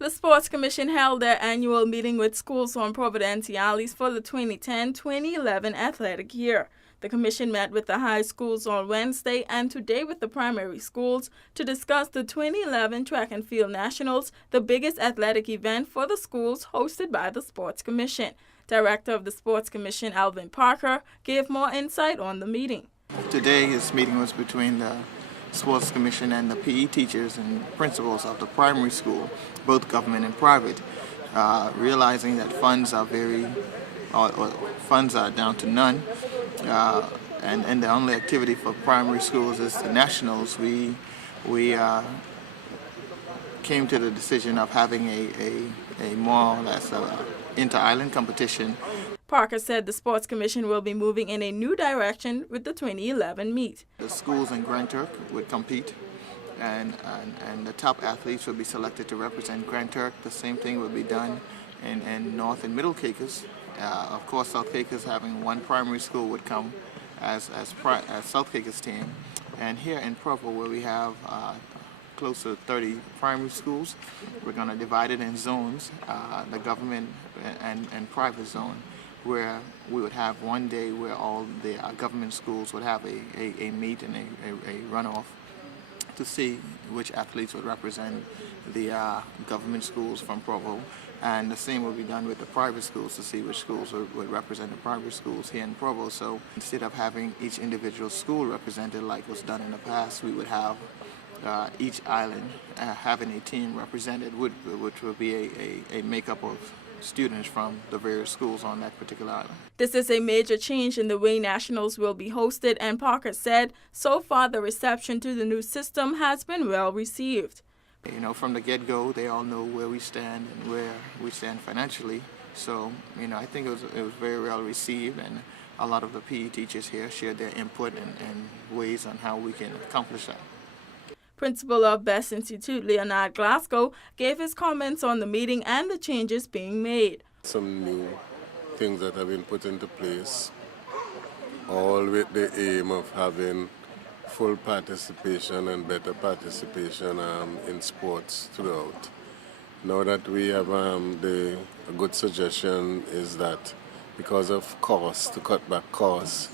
The Sports Commission held their annual meeting with schools on Providenciales for the 2010-2011 athletic year. The commission met with the high schools on Wednesday and today with the primary schools to discuss the 2011 Track and Field Nationals, the biggest athletic event for the schools hosted by the Sports Commission. Director of the Sports Commission, Alvin Parker, gave more insight on the meeting. Today, this meeting was between the Sports Commission and the PE teachers and principals of the primary school, both government and private, realizing that funds are funds are down to none, and the only activity for primary schools is the nationals. We came to the decision of having a more or less inter-island competition. Parker said the Sports Commission will be moving in a new direction with the 2011 meet. The schools in Grand Turk would compete, and the top athletes would be selected to represent Grand Turk. The same thing would be done in North and Middle Caicos. Of course, South Caicos, having one primary school, would come as South Caicos team. And here in Provo, where we have close to 30 primary schools, we're going to divide it in zones, the government and private zone, where we would have one day where all the government schools would have a meet and a runoff to see which athletes would represent the government schools from Provo. And the same will be done with the private schools to see which schools would represent the private schools here in Provo. So instead of having each individual school represented like was done in the past, we would have each island having a team represented, which would be a makeup of students from the various schools on that particular island. This is a major change in the way nationals will be hosted, and Parker said so far the reception to the new system has been well received. You know, from the get-go, they all know where we stand and where we stand financially. So, you know, I think it was very well received, and a lot of the PE teachers here shared their input and ways on how we can accomplish that. Principal of Best Institute, Leonard Glasgow, gave his comments on the meeting and the changes being made. Some new things that have been put into place, all with the aim of having full participation and better participation in sports throughout. Now that we have a good suggestion is that because of costs, to cut back costs,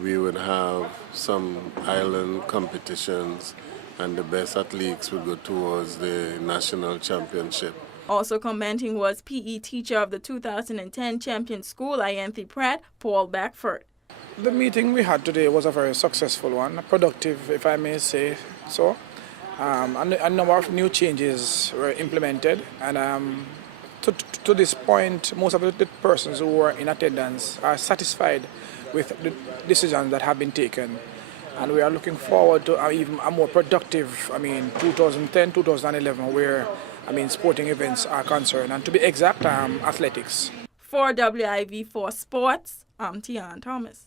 we would have some island competitions and the best athletes will go towards the national championship. Also commenting was PE teacher of the 2010 champion school, Ianthe Pratt, Paul Beckford. The meeting we had today was a very successful one, productive, if I may say so. A number of new changes were implemented, and to this point, most of the persons who were in attendance are satisfied with the decisions that have been taken. And we are looking forward to even a more productive, 2010, 2011, where, sporting events are concerned. And to be exact, athletics. For WIV4 Sports, I'm Tian Thomas.